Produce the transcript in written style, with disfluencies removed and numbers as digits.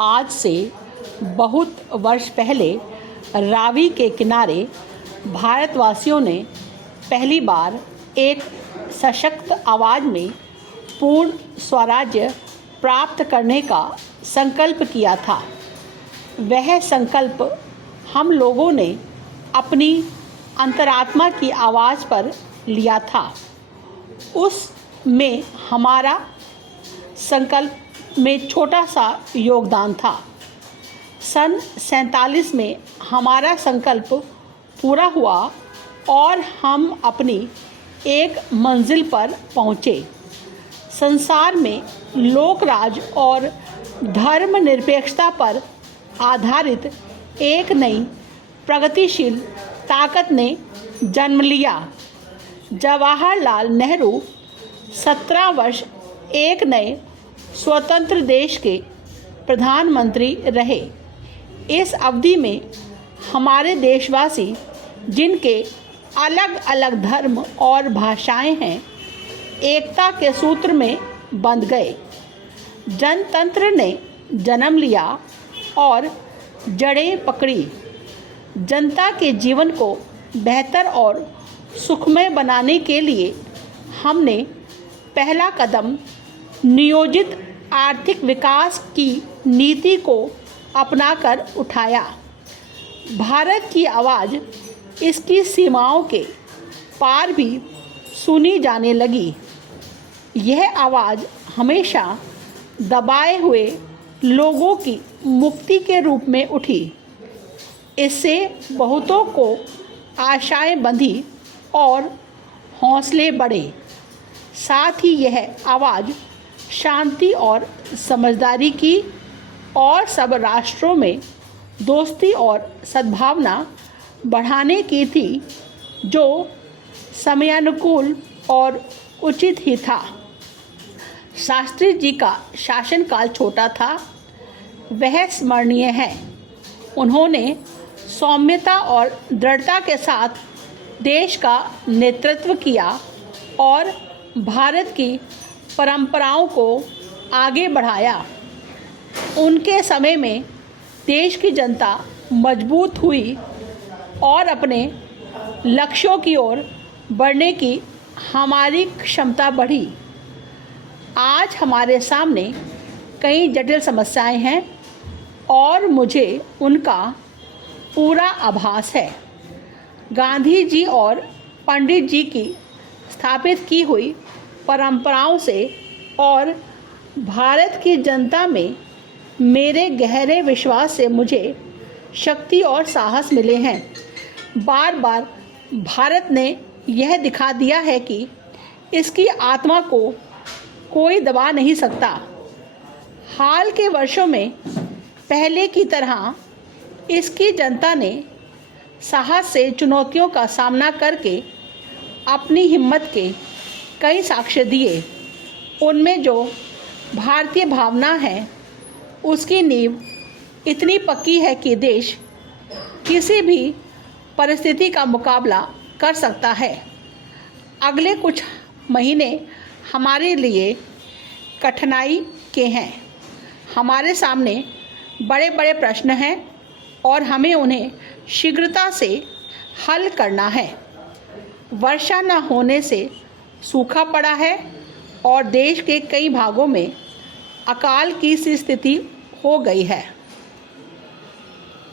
आज से बहुत वर्ष पहले रावी के किनारे भारतवासियों ने पहली बार एक सशक्त आवाज़ में पूर्ण स्वराज्य प्राप्त करने का संकल्प किया था। वह संकल्प हम लोगों ने अपनी अंतरात्मा की आवाज़ पर लिया था। उसमें हमारा संकल्प में छोटा सा योगदान था। सन 47 में हमारा संकल्प पूरा हुआ और हम अपनी एक मंजिल पर पहुँचे। संसार में लोकराज और धर्मनिरपेक्षता पर आधारित एक नई प्रगतिशील ताकत ने जन्म लिया। जवाहरलाल नेहरू 17 वर्ष एक नए स्वतंत्र देश के प्रधानमंत्री रहे। इस अवधि में हमारे देशवासी, जिनके अलग अलग धर्म और भाषाएं हैं, एकता के सूत्र में बंध गए। जनतंत्र ने जन्म लिया और जड़ें पकड़ी। जनता के जीवन को बेहतर और सुखमय बनाने के लिए हमने पहला कदम नियोजित आर्थिक विकास की नीति को अपनाकर उठाया। भारत की आवाज़ इसकी सीमाओं के पार भी सुनी जाने लगी। यह आवाज़ हमेशा दबाए हुए लोगों की मुक्ति के रूप में उठी। इससे बहुतों को आशाएं बंधी और हौसले बढ़े। साथ ही यह आवाज़ शांति और समझदारी की और सब राष्ट्रों में दोस्ती और सद्भावना बढ़ाने की थी, जो समयानुकूल और उचित ही था। शास्त्री जी का शासनकाल छोटा था, वह स्मरणीय है। उन्होंने सौम्यता और दृढ़ता के साथ देश का नेतृत्व किया और भारत की परंपराओं को आगे बढ़ाया। उनके समय में देश की जनता मजबूत हुई और अपने लक्ष्यों की ओर बढ़ने की हमारी क्षमता बढ़ी। आज हमारे सामने कई जटिल समस्याएं हैं और मुझे उनका पूरा आभास है। गांधी जी और पंडित जी की स्थापित की हुई परंपराओं से और भारत की जनता में मेरे गहरे विश्वास से मुझे शक्ति और साहस मिले हैं। बार बार भारत ने यह दिखा दिया है कि इसकी आत्मा को कोई दबा नहीं सकता। हाल के वर्षों में पहले की तरह इसकी जनता ने साहस से चुनौतियों का सामना करके अपनी हिम्मत के कई साक्ष्य दिए। उनमें जो भारतीय भावना है, उसकी नींव इतनी पक्की है कि देश किसी भी परिस्थिति का मुकाबला कर सकता है। अगले कुछ महीने हमारे लिए कठिनाई के हैं। हमारे सामने बड़े बड़े प्रश्न हैं और हमें उन्हें शीघ्रता से हल करना है। वर्षा न होने से सूखा पड़ा है और देश के कई भागों में अकाल की सी स्थिति हो गई है।